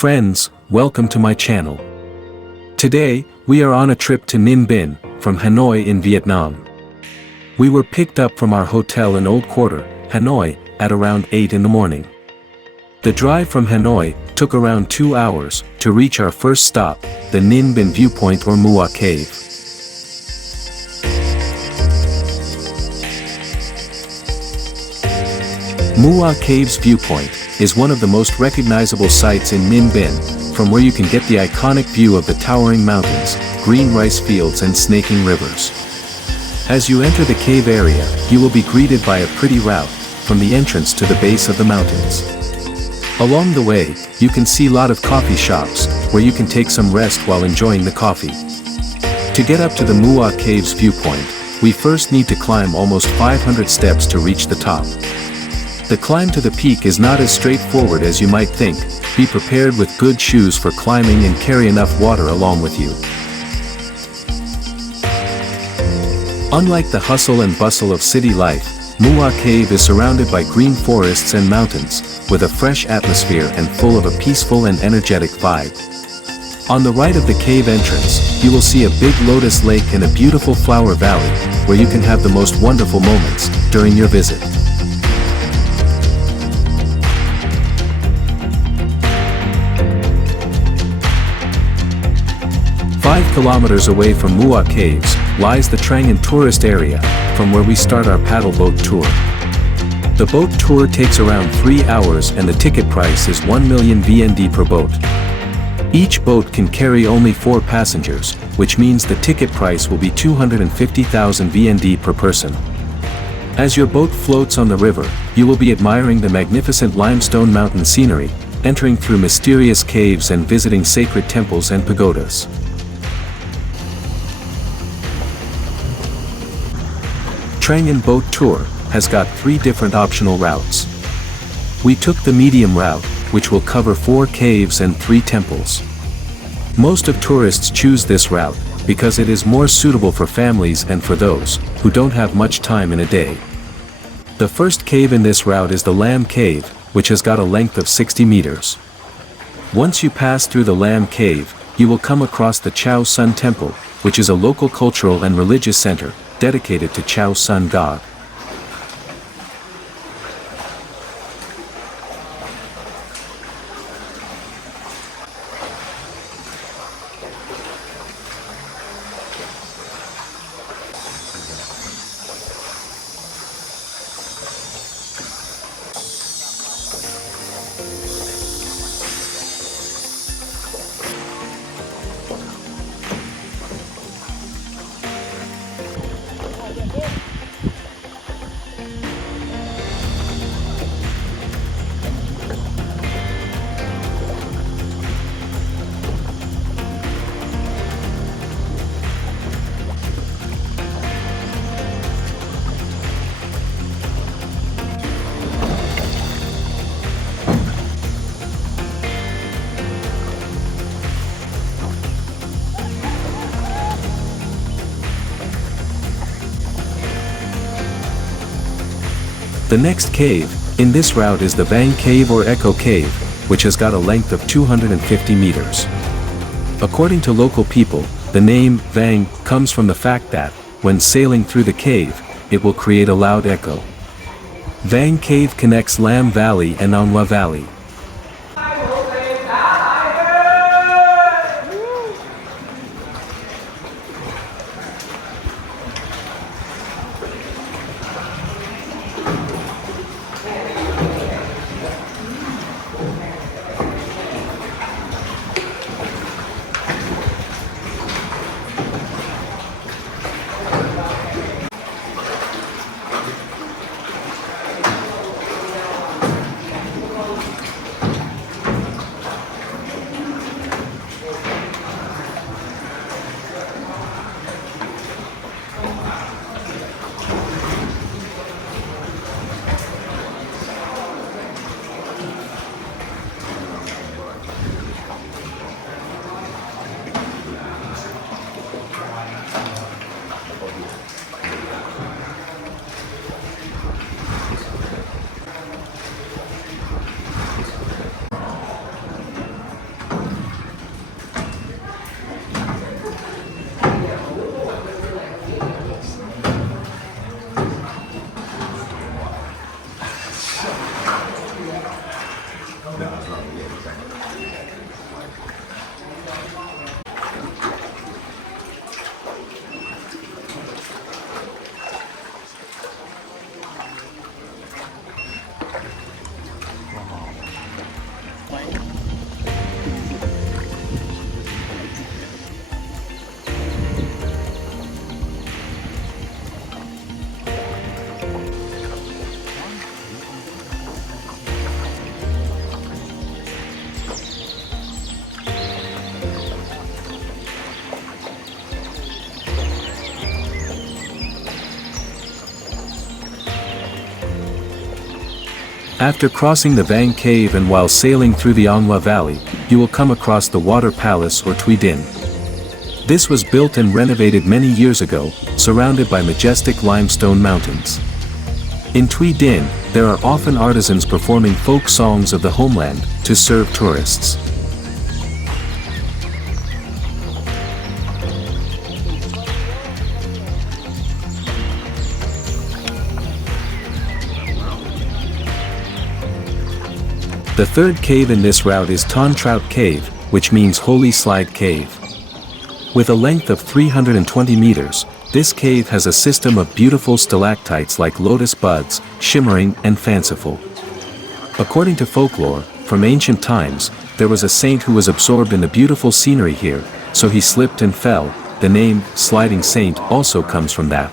Friends, welcome to my channel. Today, we are on a trip to Ninh Binh, from Hanoi in Vietnam. We were picked up from our hotel in Old Quarter, Hanoi, at around 8 in the morning. The drive from Hanoi took around 2 hours to reach our first stop, the Ninh Binh viewpoint or Mua Cave. Mua Cave's viewpoint is one of the most recognizable sites in Ninh Binh, from where you can get the iconic view of the towering mountains, green rice fields and snaking rivers. As you enter the cave area, you will be greeted by a pretty route from the entrance to the base of the mountains. Along the way, you can see a lot of coffee shops, where you can take some rest while enjoying the coffee. To get up to the Mua Cave's viewpoint, we first need to climb almost 500 steps to reach the top. The climb to the peak is not as straightforward as you might think. Be prepared with good shoes for climbing and carry enough water along with you. Unlike the hustle and bustle of city life, Mua Cave is surrounded by green forests and mountains, with a fresh atmosphere and full of a peaceful and energetic vibe. On the right of the cave entrance, you will see a big lotus lake and a beautiful flower valley, where you can have the most wonderful moments during your visit. 5 kilometers away from Mua Caves lies the Trang An tourist area, from where we start our paddle boat tour. The boat tour takes around 3 hours and the ticket price is 1 million VND per boat. Each boat can carry only 4 passengers, which means the ticket price will be 250,000 VND per person. As your boat floats on the river, you will be admiring the magnificent limestone mountain scenery, entering through mysterious caves and visiting sacred temples and pagodas. Trang An boat tour has got 3 different optional routes. We took the medium route, which will cover 4 caves and 3 temples. Most of tourists choose this route because it is more suitable for families and for those who don't have much time in a day. The first cave in this route is the Lam Cave, which has got a length of 60 meters. Once you pass through the Lam Cave, you will come across the Chao Sun Temple, which is a local cultural and religious center dedicated to Chao Sun God. The next cave in this route is the Vang Cave or Echo Cave, which has got a length of 250 meters. According to local people, the name Vang comes from the fact that, when sailing through the cave, it will create a loud echo. Vang Cave connects Lam Valley and Anwa Valley. After crossing the Vang Cave and while sailing through the Anghua Valley, you will come across the Water Palace or Tui Din. This was built and renovated many years ago, surrounded by majestic limestone mountains. In Tui Din, there are often artisans performing folk songs of the homeland to serve tourists. The third cave in this route is Ton Trout Cave, which means Holy Slide Cave. With a length of 320 meters, this cave has a system of beautiful stalactites like lotus buds, shimmering and fanciful. According to folklore, from ancient times, there was a saint who was absorbed in the beautiful scenery here, so he slipped and fell. The name, Sliding Saint, also comes from that.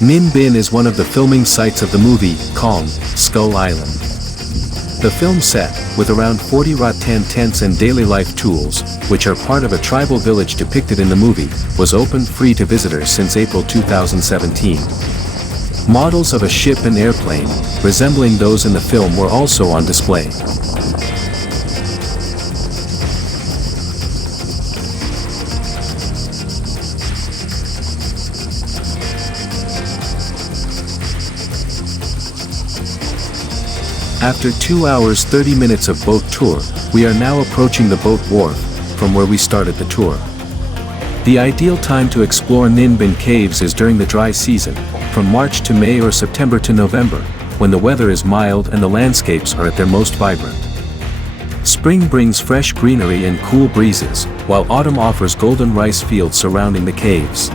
Ninh Binh is one of the filming sites of the movie, Kong, Skull Island. The film set, with around 40 rattan tents and daily life tools, which are part of a tribal village depicted in the movie, was open free to visitors since April 2017. Models of a ship and airplane, resembling those in the film, were also on display. After 2 hours 30 minutes of boat tour, we are now approaching the boat wharf, from where we started the tour. The ideal time to explore Ninh Binh Caves is during the dry season, from March to May or September to November, when the weather is mild and the landscapes are at their most vibrant. Spring brings fresh greenery and cool breezes, while autumn offers golden rice fields surrounding the caves.